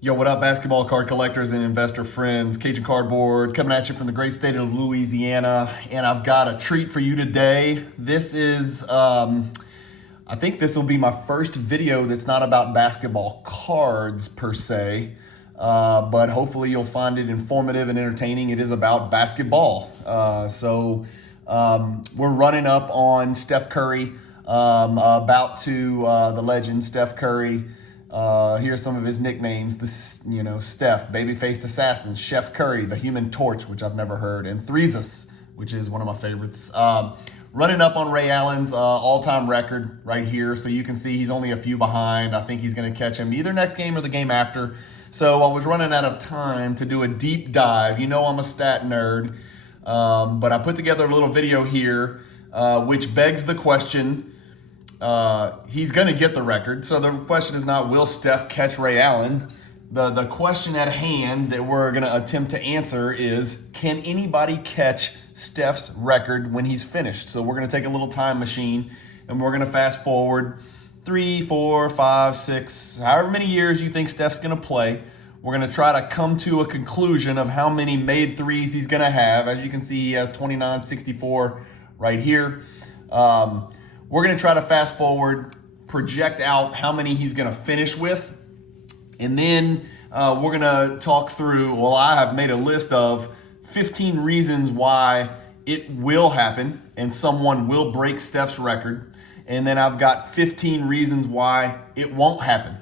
Yo, what up, basketball card collectors and investor friends? Cajun Cardboard coming at you from the great state of Louisiana, and I've got a treat for you today. This is, I think this will be my first video that's not about basketball cards per se, but hopefully you'll find it informative and entertaining. It is about basketball. We're running up on Steph Curry, about to the legend Steph Curry. Here's some of his nicknames: Steph, Babyfaced Assassin, Chef Curry, the Human Torch, which I've never heard, and Threesus, which is one of my favorites. Running up on Ray Allen's all-time record right here, so you can see he's only a few behind. I think he's going to catch him either next game or the game after. So I was running out of time to do a deep dive. You know I'm a stat nerd, but I put together a little video here, which begs the question. He's going to get the record. So the question is not, will Steph catch Ray Allen? The question at hand that we're going to attempt to answer is, can anybody catch Steph's record when he's finished? So we're going to take a little time machine and we're going to fast forward 3, 4, 5, 6, however many years you think Steph's going to play. We're going to try to come to a conclusion of how many made threes he's going to have. As you can see, he has 29, 64 right here. We're going to try to fast forward, project out how many he's going to finish with. And then we're going to talk through, well, I have made a list of 15 reasons why it will happen and someone will break Steph's record. And then I've got 15 reasons why it won't happen.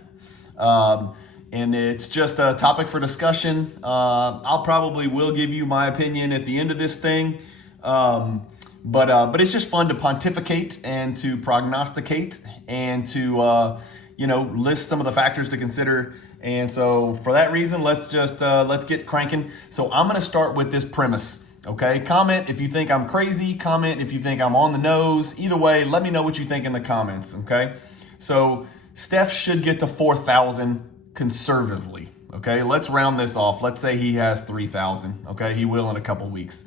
And it's just a topic for discussion. I'll probably will give you my opinion at the end of this thing. But it's just fun to pontificate and to prognosticate and to list some of the factors to consider. And so for that reason, let's get cranking. So I'm going to start with this premise. Okay, comment if you think I'm crazy. Comment if you think I'm on the nose. Either way, let me know what you think in the comments. Okay, so Steph should get to 4,000 conservatively. Okay, let's round this off. Let's say he has 3,000. Okay, he will in a couple weeks.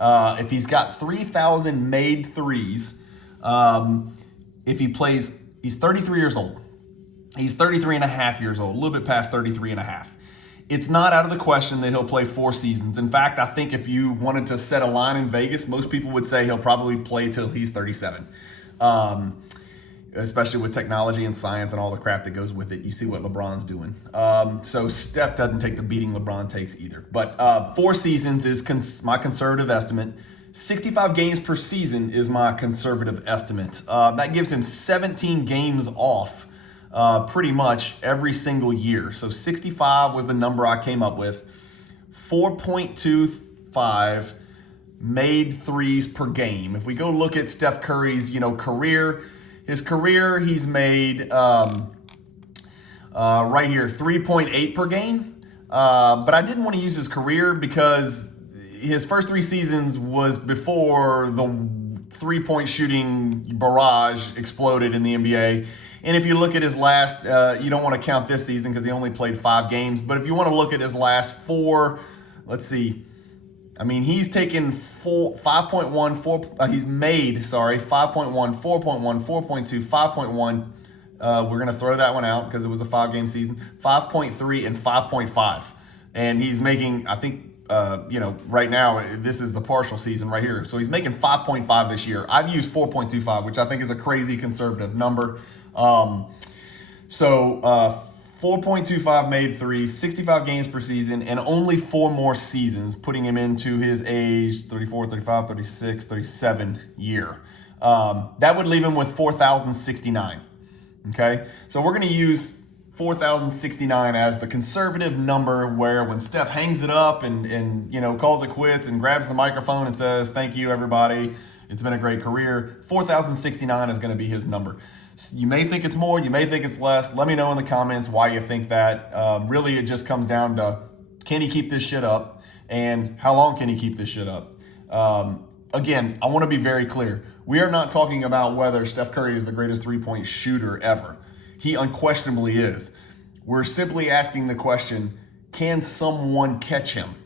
If he's got 3,000 made threes, if he plays, he's 33 years old. He's 33 and a half years old, a little bit past 33 and a half. It's not out of the question that he'll play 4 seasons. In fact, I think if you wanted to set a line in Vegas, most people would say he'll probably play till he's 37. Especially with technology and science and all the crap that goes with it. You see what LeBron's doing. So Steph doesn't take the beating LeBron takes either. But 4 seasons is my conservative estimate. 65 games per season is my conservative estimate. That gives him 17 games off pretty much every single year. So 65 was the number I came up with. 4.25 made threes per game. If we go look at Steph Curry's career, his career, he's made right here 3.8 per game. But I didn't want to use his career because his first 3 seasons was before the 3-point shooting barrage exploded in the NBA. And if you look at his last, you don't want to count this season because he only played 5 games. But if you want to look at his last 4, let's see. I mean, he's taken 5.1, he's made 5.1, 4.1, 4.2, 5.1. We're going to throw that one out because it was a 5-game season. 5.3 and 5.5. And he's making, I think, right now, this is the partial season right here. So he's making 5.5 this year. I've used 4.25, which I think is a crazy conservative number. 4.25 made threes, 65 games per season, and only 4 more seasons, putting him into his age 34, 35, 36, 37 year. That would leave him with 4,069. Okay, so we're going to use 4,069 as the conservative number, where when Steph hangs it up and calls it quits and grabs the microphone and says, "Thank you, everybody. It's been a great career," 4,069 is going to be his number. You may think it's more, you may think it's less. Let me know in the comments why you think that. Really, it just comes down to, can he keep this shit up? And how long can he keep this shit up? Again, I want to be very clear. We are not talking about whether Steph Curry is the greatest 3-point shooter ever. He unquestionably is. We're simply asking the question, can someone catch him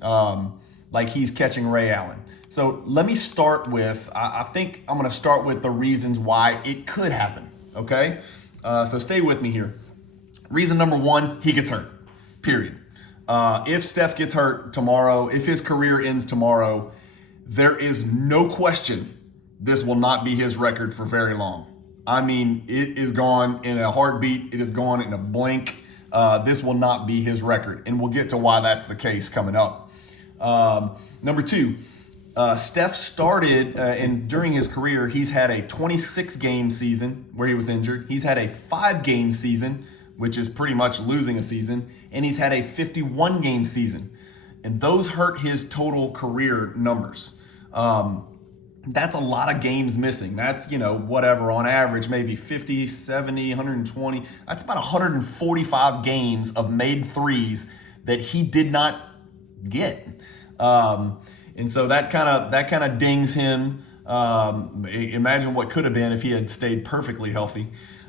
like he's catching Ray Allen? So let me start with, I think I'm going to start with the reasons why it could happen, okay? So stay with me here. Reason number 1, he gets hurt. period. If Steph gets hurt tomorrow, if his career ends tomorrow, there is no question this will not be his record for very long. I mean, it is gone in a heartbeat. It is gone in a blink. This will not be his record, and we'll get to why that's the case coming up. Number two, Steph started, and during his career, he's had a 26-game season where he was injured. He's had a 5-game season, which is pretty much losing a season, and he's had a 51-game season. And those hurt his total career numbers. That's a lot of games missing. That's, whatever, on average, maybe 50, 70, 120. That's about 145 games of made threes that he did not get. And so that kind of dings him. Imagine what could have been if he had stayed perfectly healthy,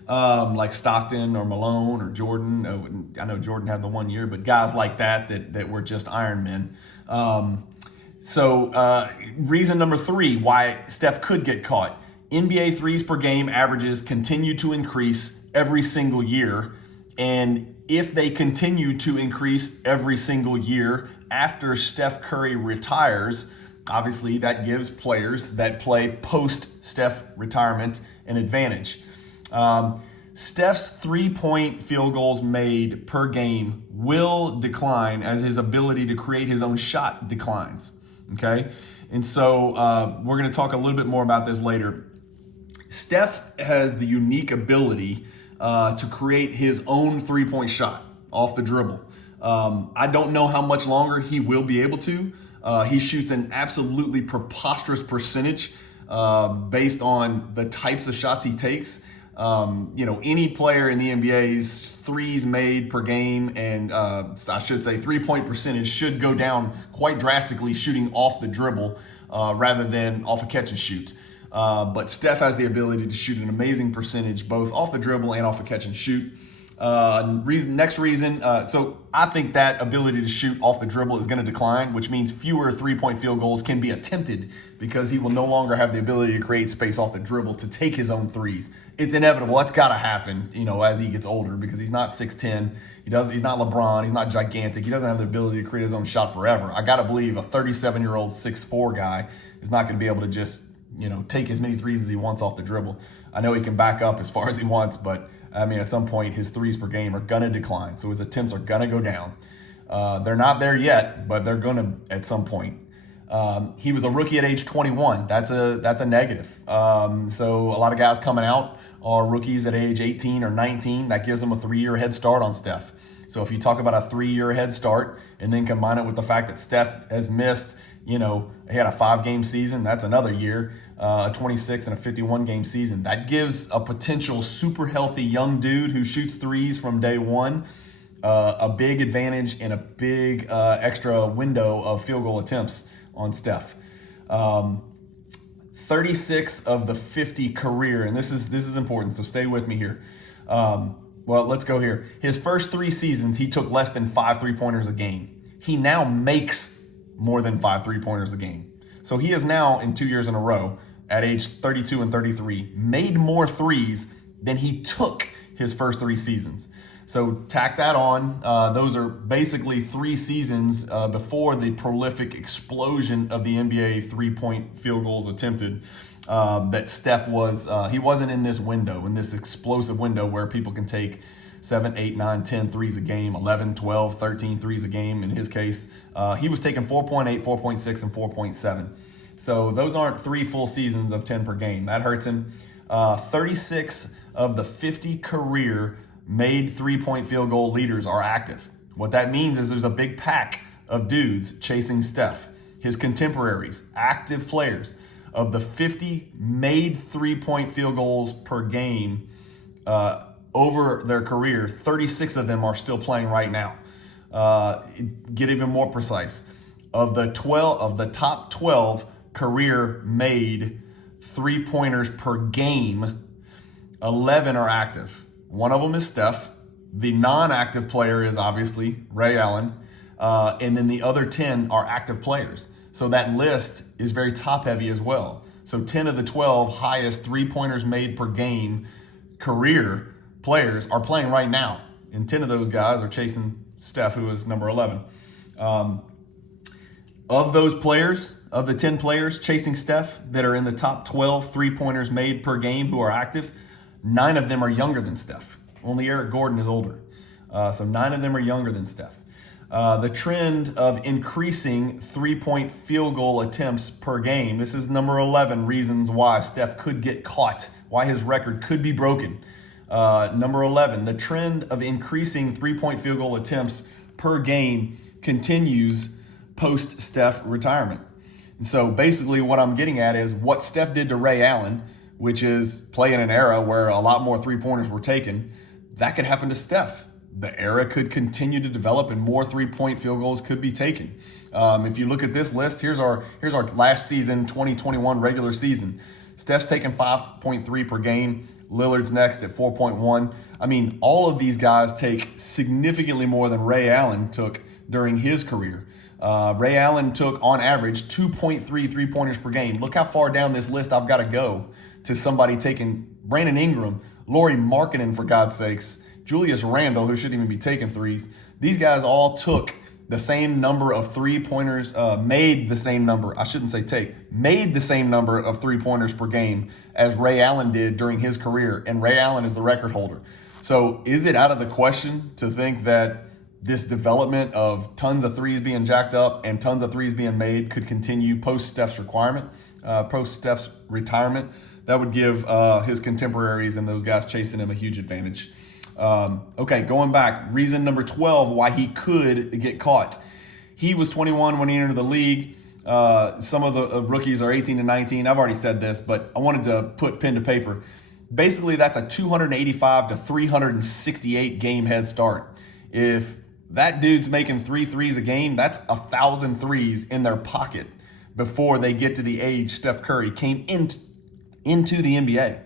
like Stockton or Malone or Jordan. I know Jordan had the 1 year, but guys like that were just Iron Men. So reason number three why Steph could get caught. NBA threes per game averages continue to increase every single year. And if they continue to increase every single year after Steph Curry retires, obviously that gives players that play post-Steph retirement an advantage. Steph's 3-point field goals made per game will decline as his ability to create his own shot declines. Okay, and so we're going to talk a little bit more about this later. Steph has the unique ability to create his own 3-point shot off the dribble. I don't know how much longer he will be able to. He shoots an absolutely preposterous percentage based on the types of shots he takes. Any player in the NBA's threes made per game, and I should say 3-point percentage should go down quite drastically shooting off the dribble rather than off a catch and shoot. But Steph has the ability to shoot an amazing percentage both off the dribble and off a catch and shoot. Next reason, so I think that ability to shoot off the dribble is going to decline, which means fewer 3-point field goals can be attempted because he will no longer have the ability to create space off the dribble to take his own threes. It's inevitable. That's got to happen, as he gets older, because he's not 6'10". He's not LeBron. He's not gigantic. He doesn't have the ability to create his own shot forever. I got to believe a 37-year-old 6'4" guy is not going to be able to just, take as many threes as he wants off the dribble. I know he can back up as far as he wants, but at some point, his threes per game are going to decline. So his attempts are going to go down. They're not there yet, but they're going to at some point. He was a rookie at age 21. That's a negative. So a lot of guys coming out are rookies at age 18 or 19. That gives them a 3-year head start on Steph. So if you talk about a 3-year head start and then combine it with the fact that Steph has missed, he had a 5-game season, that's another year, a 26 and a 51-game season. That gives a potential super healthy young dude who shoots threes from day one a big advantage and a big extra window of field goal attempts on Steph. 36 of the 50 career, and this is important, so stay with me here. Well, let's go here. His first 3 seasons, he took less than 5 3-pointers a game. He now makes more than 5 3-pointers a game. So he is now, in 2 years in a row, at age 32 and 33, made more threes than he took his first 3 seasons. So tack that on. Those are basically 3 seasons before the prolific explosion of the NBA 3-point field goals attempted. That Steph he wasn't in this window, in this explosive window where people can take 7, 8, 9, 10 threes a game, 11, 12, 13 threes a game. In his case, he was taking 4.8, 4.6, and 4.7. So those aren't 3 full seasons of 10 per game. That hurts him. 36 of the 50 career made 3-point field goal leaders are active. What that means is there's a big pack of dudes chasing Steph. His contemporaries, active players. Of the 50 made 3-point field goals per game over their career, 36 of them are still playing right now. Get even more precise. Of the top 12 career made 3-pointers per game, 11 are active. One of them is Steph. The non-active player is obviously Ray Allen. And then the other 10 are active players. So that list is very top-heavy as well. So 10 of the 12 highest 3-pointers made per game career players are playing right now. And 10 of those guys are chasing Steph, who was number 11. Of those players, of the 10 players chasing Steph that are in the top 12 3-pointers made per game who are active, 9 of them are younger than Steph. Only Eric Gordon is older. So 9 of them are younger than Steph. The trend of increasing 3-point field goal attempts per game. This is number 11 reasons why Steph could get caught, why his record could be broken. Number 11, the trend of increasing 3-point field goal attempts per game continues post-Steph retirement. And so basically what I'm getting at is what Steph did to Ray Allen, which is play in an era where a lot more 3-pointers were taken, that could happen to Steph. The era could continue to develop and more 3-point field goals could be taken. If you look at this list, here's our last season, 2021 regular season. Steph's taking 5.3 per game. Lillard's next at 4.1. I mean, all of these guys take significantly more than Ray Allen took during his career. Ray Allen took, on average, 2.3 3-pointers per game. Look how far down this list I've got to go to somebody taking Brandon Ingram, Lauri Markkanen, for God's sakes, Julius Randle, who shouldn't even be taking threes. These guys all took the same number of 3-pointers, made the same number of 3-pointers per game as Ray Allen did during his career, and Ray Allen is the record holder. So is it out of the question to think that this development of tons of threes being jacked up and tons of threes being made could continue post-Steph's retirement? That would give his contemporaries and those guys chasing him a huge advantage. Okay, going back, reason number 12 why he could get caught. He was 21 when he entered the league. Some of the rookies are 18 and 19. I've already said this, but I wanted to put pen to paper. Basically, that's a 285 to 368 game head start. If that dude's making 3 threes a game, that's 1,000 threes in their pocket before they get to the age Steph Curry came into the NBA.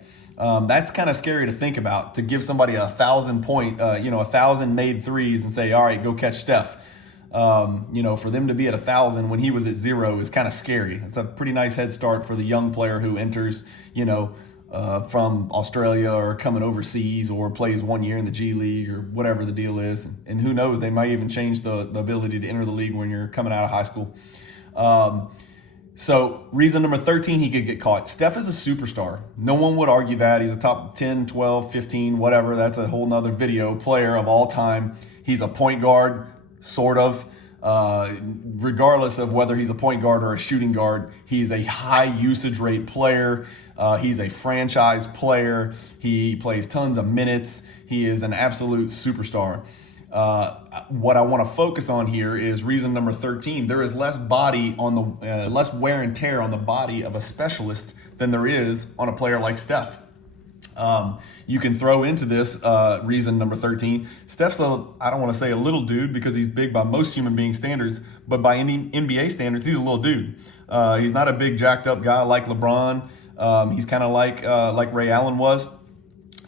That's kind of scary to think about, to give somebody 1,000 made threes and say, all right, go catch Steph. For them to be at 1,000 when he was at 0 is kind of scary. It's a pretty nice head start for the young player who enters, from Australia or coming overseas or plays 1 year in the G League or whatever the deal is. And who knows, they might even change the ability to enter the league when you're coming out of high school. So reason number 13 he could get caught. Steph is a superstar. No one would argue that. He's a top 10, 12, 15, whatever. That's a whole nother video. Player of all time. He's a point guard, sort of. Regardless of whether he's a point guard or a shooting guard, he's a high usage rate player. He's a franchise player. He plays tons of minutes. He is an absolute superstar. What I want to focus on here is reason number 13. There is less less wear and tear on the body of a specialist than there is on a player like Steph. You can throw into this reason number 13. Steph's I don't want to say a little dude because he's big by most human being standards, but by any NBA standards, he's a little dude. He's not a big jacked up guy like LeBron. He's kind of like Ray Allen was.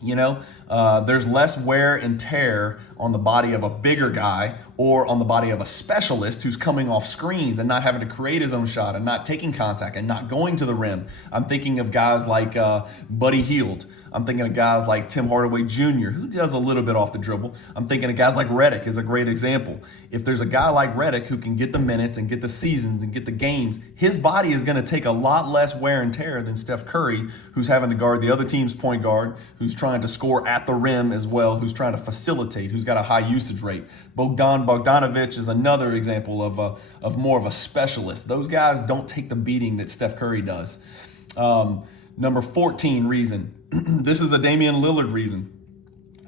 There's less wear and tear on the body of a bigger guy or on the body of a specialist who's coming off screens and not having to create his own shot and not taking contact and not going to the rim. I'm thinking of guys like Buddy Hield. I'm thinking of guys like Tim Hardaway Jr., who does a little bit off the dribble. I'm thinking of guys like Redick is a great example. If there's a guy like Redick who can get the minutes and get the seasons and get the games, his body is going to take a lot less wear and tear than Steph Curry, who's having to guard the other team's point guard, who's trying to score at the rim as well, who's trying to facilitate, who's got a high usage rate. Bogdanovic is another example of more of a specialist. Those guys don't take the beating that Steph Curry does. Number 14 reason. This is a Damian Lillard reason.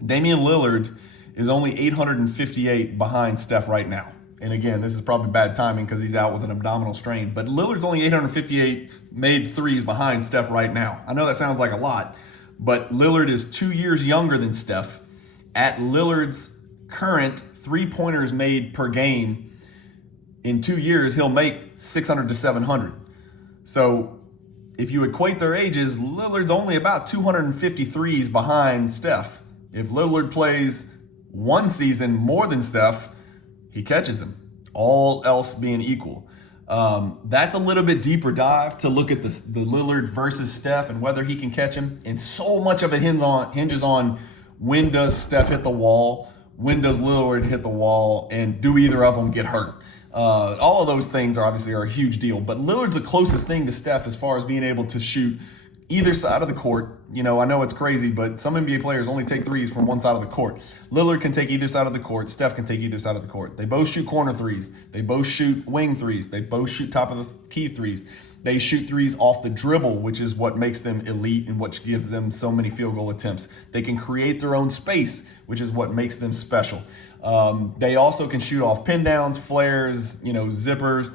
Damian Lillard is only 858 behind Steph right now. And again, this is probably bad timing because he's out with an abdominal strain. But Lillard's only 858 made threes behind Steph right now. I know that sounds like a lot, but Lillard is 2 years younger than Steph. At Lillard's current 3-pointers made per game, in 2 years, he'll make 600 to 700. So if you equate their ages, Lillard's only about 250 threes behind Steph. If Lillard plays one season more than Steph, he catches him, all else being equal. That's a little bit deeper dive to look at the Lillard versus Steph and whether he can catch him. And so much of it hinges on when does Steph hit the wall? When does Lillard hit the wall, and do either of them get hurt? All of those things are obviously a huge deal, but Lillard's the closest thing to Steph as far as being able to shoot either side of the court. I know it's crazy, but some NBA players only take threes from one side of the court. Lillard can take either side of the court. Steph can take either side of the court. They both shoot corner threes. They both shoot wing threes. They both shoot top of the key threes. They shoot threes off the dribble, which is what makes them elite and what gives them so many field goal attempts. They can create their own space, which is what makes them special. They also can shoot off pin downs, flares, zippers,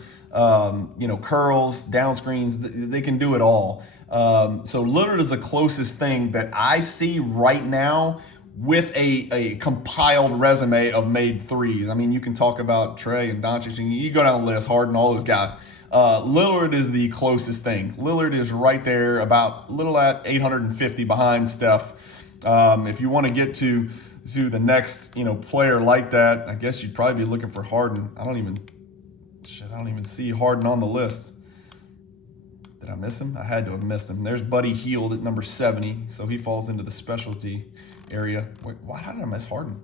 curls, down screens. They can do it all. So Lillard is the closest thing that I see right now with a compiled resume of made threes. I mean, you can talk about Trey and Doncic, and you go down the list, Harden, all those guys. Lillard is the closest thing. Lillard is right there, about a little at 850 behind Steph. If you want to get to the next, player like that, I guess you'd probably be looking for Harden. I don't even see Harden on the list. Did I miss him? I had to have missed him. There's Buddy Hield at number 70, so he falls into the specialty area. Wait, how did I miss Harden?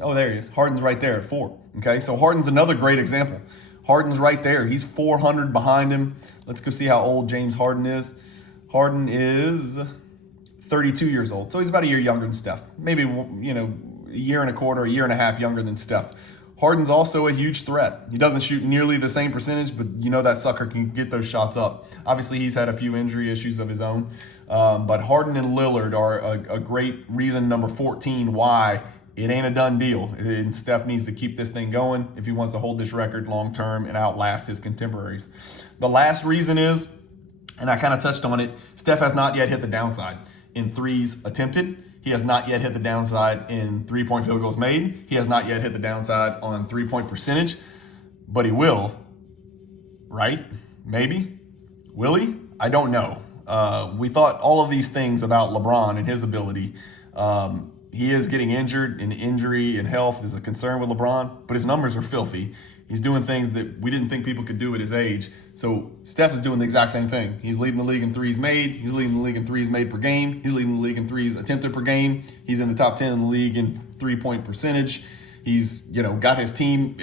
Oh, there he is. Harden's right there at 4. Okay, so Harden's another great example. Harden's right there. He's 400 behind him. Let's go see how old James Harden is. Harden is 32 years old, so he's about a year younger than Steph. Maybe, a year and a quarter, a year and a half younger than Steph. Harden's also a huge threat. He doesn't shoot nearly the same percentage, but that sucker can get those shots up. Obviously, he's had a few injury issues of his own, but Harden and Lillard are a great reason, number 14, why it ain't a done deal. And Steph needs to keep this thing going if he wants to hold this record long term and outlast his contemporaries. The last reason is, and I kind of touched on it, Steph has not yet hit the downside in threes attempted. He has not yet hit the downside in three-point field goals made. He has not yet hit the downside on three-point percentage, but he will, right? Maybe. Will he? I don't know. We thought all of these things about LeBron and his ability. He is getting injured, and injury and health is a concern with LeBron, but his numbers are filthy. He's doing things that we didn't think people could do at his age. So Steph is doing the exact same thing. He's leading the league in threes made. He's leading the league in threes made per game. He's leading the league in threes attempted per game. He's in the top 10 in the league in three-point percentage. He's, got his team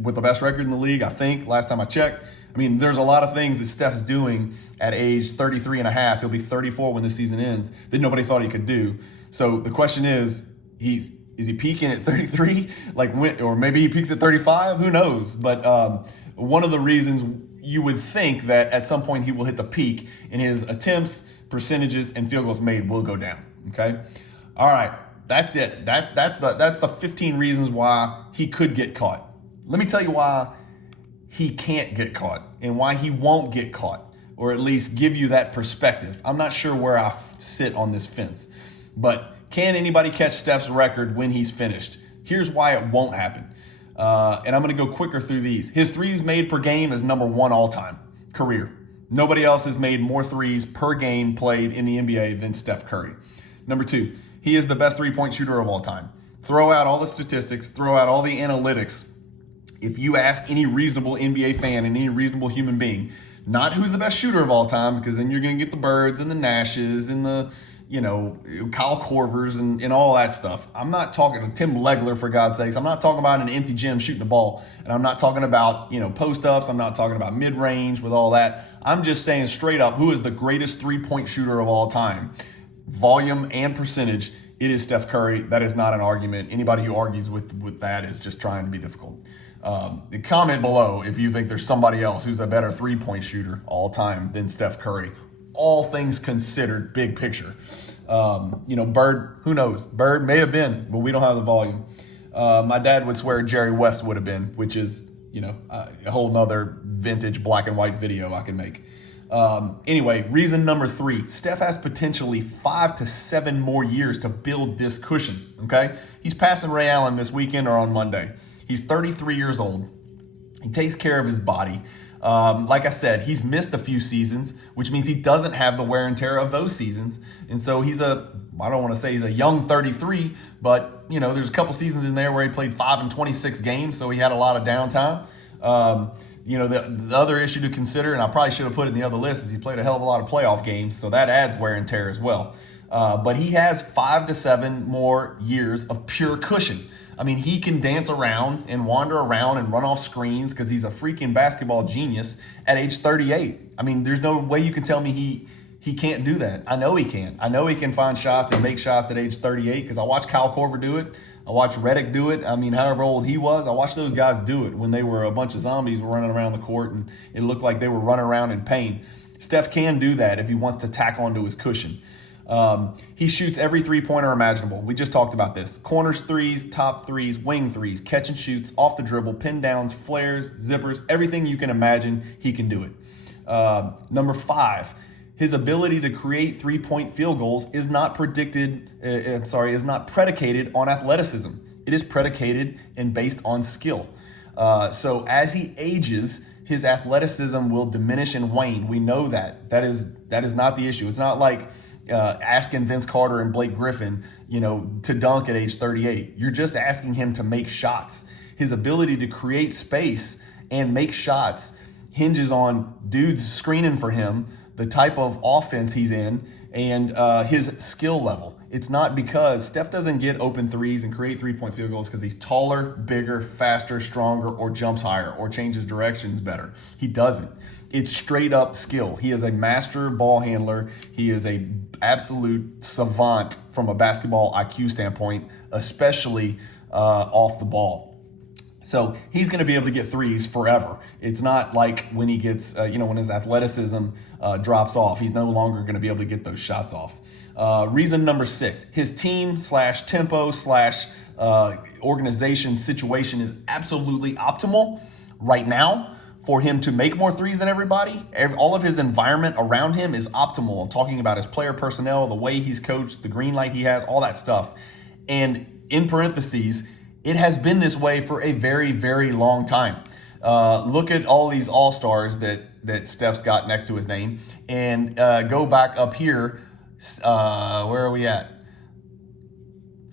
with the best record in the league, I think, last time I checked. I mean, there's a lot of things that Steph's doing at age 33 and a half. He'll be 34 when the season ends that nobody thought he could do. So the question is he peaking at 33? Or maybe he peaks at 35? Who knows? But one of the reasons you would think that at some point he will hit the peak and his attempts, percentages, and field goals made will go down. Okay? All right. That's it. That's the 15 reasons why he could get caught. Let me tell you why he can't get caught and why he won't get caught, or at least give you that perspective. I'm not sure where I sit on this fence, but can anybody catch Steph's record when he's finished? Here's why it won't happen. And I'm going to go quicker through these. His threes made per game is number 1 all-time career. Nobody else has made more threes per game played in the NBA than Steph Curry. Number 2, he is the best three-point shooter of all time. Throw out all the statistics, throw out all the analytics. If you ask any reasonable NBA fan and any reasonable human being, not who's the best shooter of all time, because then you're going to get the Birds and the Nashes and the Kyle Korvers and all that stuff. I'm not talking to Tim Legler, for God's sakes. I'm not talking about an empty gym shooting the ball. And I'm not talking about, post-ups. I'm not talking about mid-range with all that. I'm just saying straight up, who is the greatest three-point shooter of all time? Volume and percentage, it is Steph Curry. That is not an argument. Anybody who argues with that is just trying to be difficult. Comment below if you think there's somebody else who's a better three-point shooter all time than Steph Curry. All things considered, big picture. Bird, who knows? Bird may have been, but we don't have the volume. My dad would swear Jerry West would have been, which is, a whole nother vintage black and white video I can make. Anyway, reason number 3, Steph has potentially 5 to 7 more years to build this cushion, okay? He's passing Ray Allen this weekend or on Monday. He's 33 years old. He takes care of his body. Like I said, he's missed a few seasons, which means he doesn't have the wear and tear of those seasons. And so I don't want to say he's a young 33, but, there's a couple seasons in there where he played 5 and 26 games, so he had a lot of downtime. The other issue to consider, and I probably should have put it in the other list, is he played a hell of a lot of playoff games, so that adds wear and tear as well. But he has 5 to 7 more years of pure cushion. I mean, he can dance around and wander around and run off screens because he's a freaking basketball genius at age 38. I mean, there's no way you can tell me he can't do that. I know he can. I know he can find shots and make shots at age 38 because I watched Kyle Korver do it. I watched Redick do it. I mean, however old he was, I watched those guys do it when they were a bunch of zombies running around the court and it looked like they were running around in pain. Steph can do that if he wants to tack onto his cushion. He shoots every three-pointer imaginable. We just talked about this. Corners threes, top threes, wing threes, catch and shoots, off the dribble, pin downs, flares, zippers, everything you can imagine, he can do it. Number 5, his ability to create three-point field goals is not is not predicated on athleticism. It is predicated and based on skill. So as he ages, his athleticism will diminish and wane. We know that. That is not the issue. It's not like asking Vince Carter and Blake Griffin, to dunk at age 38. You're just asking him to make shots. His ability to create space and make shots hinges on dudes screening for him, the type of offense he's in, and his skill level. It's not because Steph doesn't get open threes and create three-point field goals because he's taller, bigger, faster, stronger, or jumps higher, or changes directions better. He doesn't. It's straight up skill. He is a master ball handler. He is a absolute savant from a basketball IQ standpoint, especially off the ball. So he's going to be able to get threes forever. It's not like when he gets, when his athleticism drops off, he's no longer going to be able to get those shots off. Reason number 6, his team / tempo / organization situation is absolutely optimal right now for him to make more threes than everybody. All of his environment around him is optimal. I'm talking about his player personnel, the way he's coached, the green light he has, all that stuff. And in parentheses, it has been this way for a very, very long time. Look at all these all-stars that Steph's got next to his name and go back up here. Where are we at?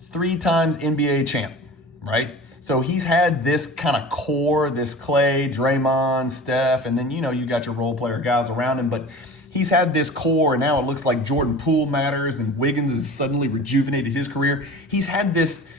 3 times NBA champ, right? So he's had this kind of core, this Clay, Draymond, Steph, and then, you got your role player guys around him, but he's had this core, and now it looks like Jordan Poole matters, and Wiggins has suddenly rejuvenated his career. He's had this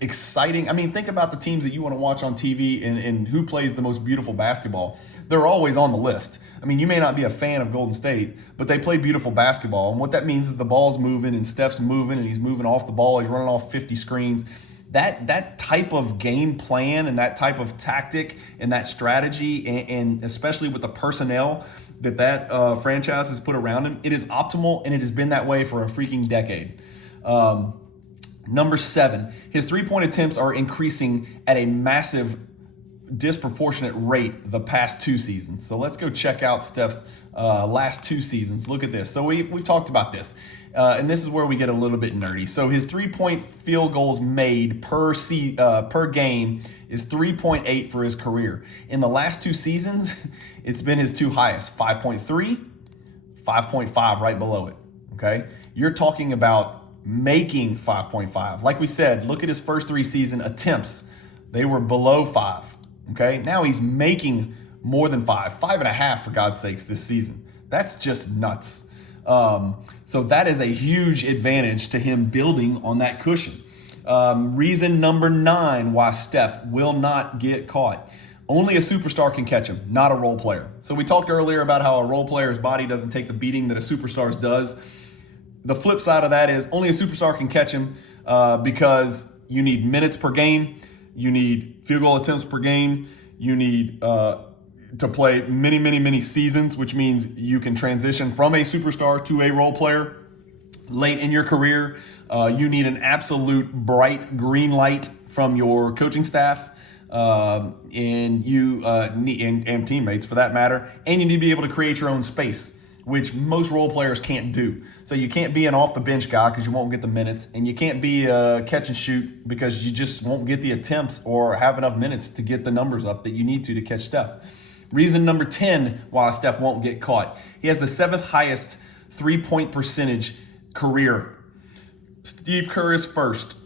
exciting, think about the teams that you want to watch on TV and who plays the most beautiful basketball. They're always on the list. You may not be a fan of Golden State, but they play beautiful basketball. And what that means is the ball's moving and Steph's moving and he's moving off the ball. He's running off 50 screens. That type of game plan and that type of tactic and that strategy, and especially with the personnel that franchise has put around him, it is optimal, and it has been that way for a freaking decade. Number 7, his three-point attempts are increasing at a massive, disproportionate rate the past 2 seasons. So let's go check out Steph's last 2 seasons. Look at this. So we've talked about this. And this is where we get a little bit nerdy. So his three-point field goals made per game is 3.8 for his career. In the last 2 seasons, it's been his 2 highest, 5.3, 5.5 right below it, okay? You're talking about making 5.5. Like we said, look at his first 3 season attempts. They were below 5, okay? Now he's making more than 5.5 for God's sakes this season. That's just nuts. So that is a huge advantage to him building on that cushion. Reason number 9 why Steph will not get caught. Only a superstar can catch him, not a role player. So we talked earlier about how a role player's body doesn't take the beating that a superstar's does. The flip side of that is only a superstar can catch him because you need minutes per game, you need field goal attempts per game, you need to play many seasons, which means you can transition from a superstar to a role player late in your career. You need an absolute bright green light from your coaching staff and teammates for that matter. And you need to be able to create your own space, which most role players can't do. So you can't be an off the bench guy because you won't get the minutes, and you can't be a catch and shoot because you just won't get the attempts or have enough minutes to get the numbers up that you need to catch Steph. Reason number 10 why Steph won't get caught. He has the 7th highest three-point percentage career. Steve Kerr is first.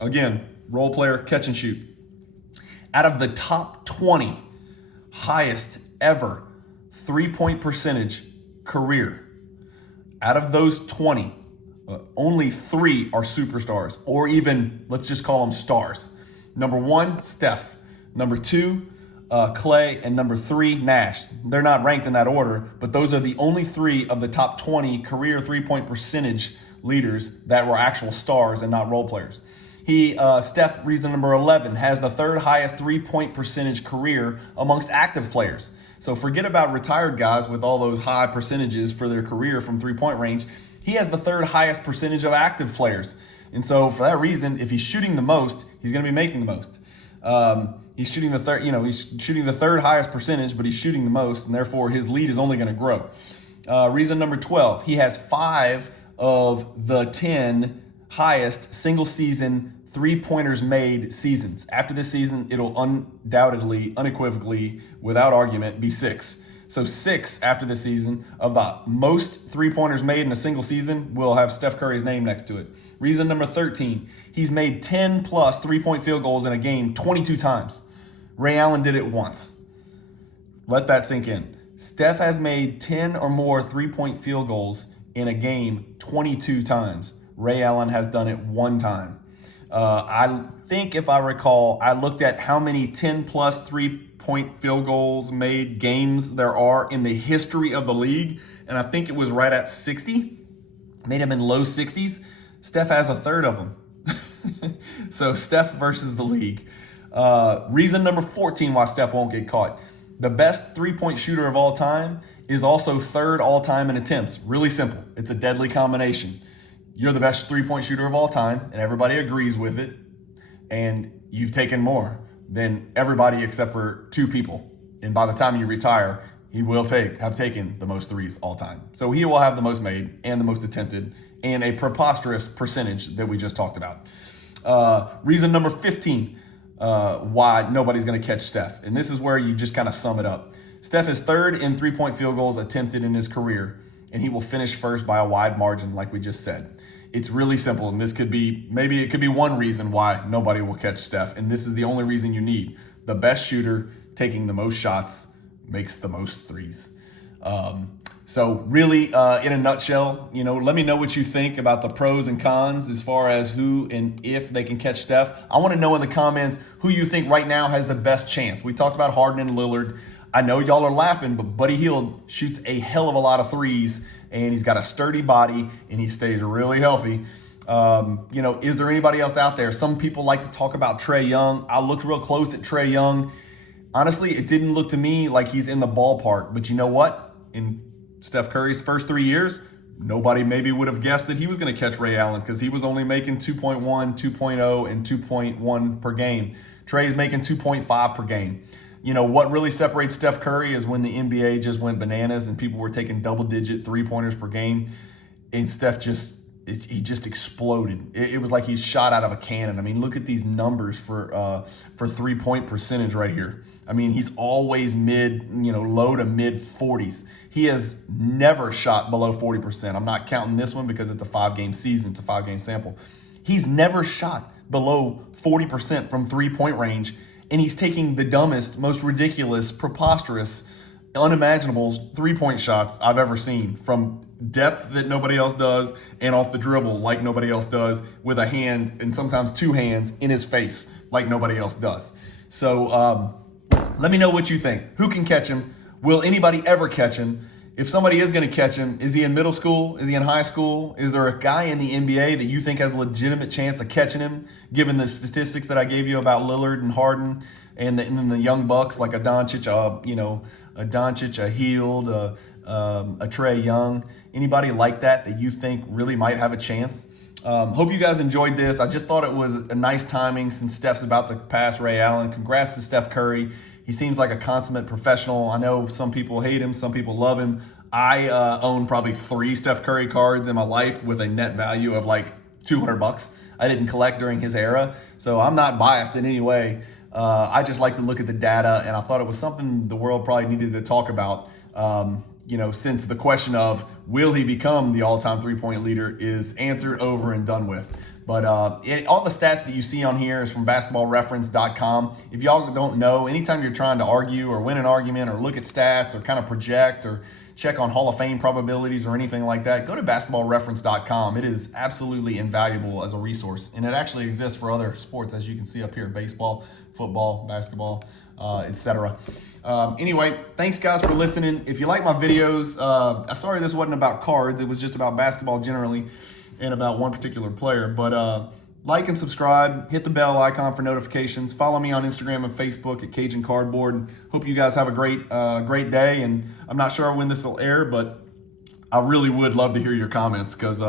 Again, role player, catch and shoot. Out of the top 20 highest ever three-point percentage career, out of those 20, Only 3 are superstars, or even, let's just call them stars. Number 1, Steph. Number 2, Clay, and number 3, Nash. They're not ranked in that order, but those are the only 3 of the top 20 career three-point percentage leaders that were actual stars and not role players. Steph, reason number 11, has the 3rd highest three-point percentage career amongst active players. So forget about retired guys with all those high percentages for their career from three-point range. He has the 3rd highest percentage of active players. And so for that reason, if he's shooting the most, he's going to be making the most. He's shooting the third, he's shooting the 3rd highest percentage, but he's shooting the most, and therefore his lead is only going to grow. Reason number 12, he has 5 of the 10 highest single season three-pointers made seasons. After this season, it'll undoubtedly, unequivocally, without argument, be 6. So 6 after this season of the most three-pointers made in a single season will have Steph Curry's name next to it. Reason number 13, he's made 10 plus three-point field goals in a game 22 times. Ray Allen did it once. Let that sink in. Steph has made 10 or more three-point field goals in a game 22 times. Ray Allen has done it 1 time. I think if I recall, I looked at how many 10 plus three-point field goals made games there are in the history of the league, and I think it was right at 60. Made him in low 60s. Steph has a 1/3 of them. So Steph versus the league. Reason number 14 why Steph won't get caught. The best three-point shooter of all time is also 3rd all-time in attempts. Really simple. It's a deadly combination. You're the best three-point shooter of all time, and everybody agrees with it, and you've taken more than everybody except for 2 people. And by the time you retire, he will have taken the most threes all time. So he will have the most made and the most attempted and a preposterous percentage that we just talked about. Reason number 15 why nobody's going to catch Steph. And this is where you just kind of sum it up. Steph is 3rd in three-point field goals attempted in his career, and he will finish first by a wide margin, like we just said. It's really simple, and this could be, maybe it could be one reason why nobody will catch Steph, and this is the only reason you need. The best shooter taking the most shots makes the most threes. So really, in a nutshell, let me know what you think about the pros and cons as far as who and if they can catch Steph. I want to know in the comments who you think right now has the best chance. We talked about Harden and Lillard. I know y'all are laughing, but Buddy Hield shoots a hell of a lot of threes, and he's got a sturdy body, and he stays really healthy. Is there anybody else out there? Some people like to talk about Trae Young. I looked real close at Trae Young. Honestly, it didn't look to me like he's in the ballpark. But you know what? In Steph Curry's first 3 years, nobody maybe would have guessed that he was going to catch Ray Allen because he was only making 2.1, 2.0, and 2.1 per game. Trae's making 2.5 per game. What really separates Steph Curry is when the NBA just went bananas and people were taking double-digit three-pointers per game, and Steph he just exploded. It was like he shot out of a cannon. I mean, look at these numbers for three-point percentage right here. I mean, he's always low to mid 40s. He has never shot below 40%. I'm not counting this one because it's a 5-game season. It's a 5-game sample. He's never shot below 40% from three-point range, and he's taking the dumbest, most ridiculous, preposterous, unimaginable three-point shots I've ever seen from depth that nobody else does and off the dribble like nobody else does with a hand and sometimes 2 hands in his face like nobody else does. So let me know what you think. Who can catch him? Will anybody ever catch him? If somebody is going to catch him, is he in middle school? Is he in high school? Is there a guy in the NBA that you think has a legitimate chance of catching him, given the statistics that I gave you about Lillard and Harden and then the young Bucks like a Doncic, a Hield, a Trae Young? Anybody like that you think really might have a chance? Hope you guys enjoyed this. I just thought it was a nice timing since Steph's about to pass Ray Allen. Congrats to Steph Curry. He seems like a consummate professional. I know some people hate him, some people love him. I own probably 3 Steph Curry cards in my life with a net value of like $200. I didn't collect during his era, so I'm not biased in any way. I just like to look at the data, and I thought it was something the world probably needed to talk about. Since the question of will he become the all-time three-point leader is answered, over, and done with. But all the stats that you see on here is from basketballreference.com. If y'all don't know, anytime you're trying to argue or win an argument or look at stats or kind of project or check on Hall of Fame probabilities or anything like that, go to basketballreference.com. It is absolutely invaluable as a resource, and it actually exists for other sports, as you can see up here: baseball, football, basketball, etc. Anyway, thanks guys for listening. If you like my videos, sorry this wasn't about cards. It was just about basketball generally and about one particular player. But like and subscribe, hit the bell icon for notifications. Follow me on Instagram and Facebook at Cajun Cardboard. Hope you guys have a great day. And I'm not sure when this will air, but I really would love to hear your comments, because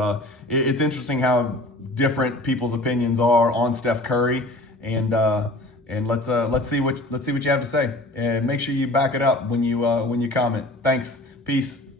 it's interesting how different people's opinions are on Steph Curry. And let's see what you have to say, and make sure you back it up when you comment. Thanks. Peace.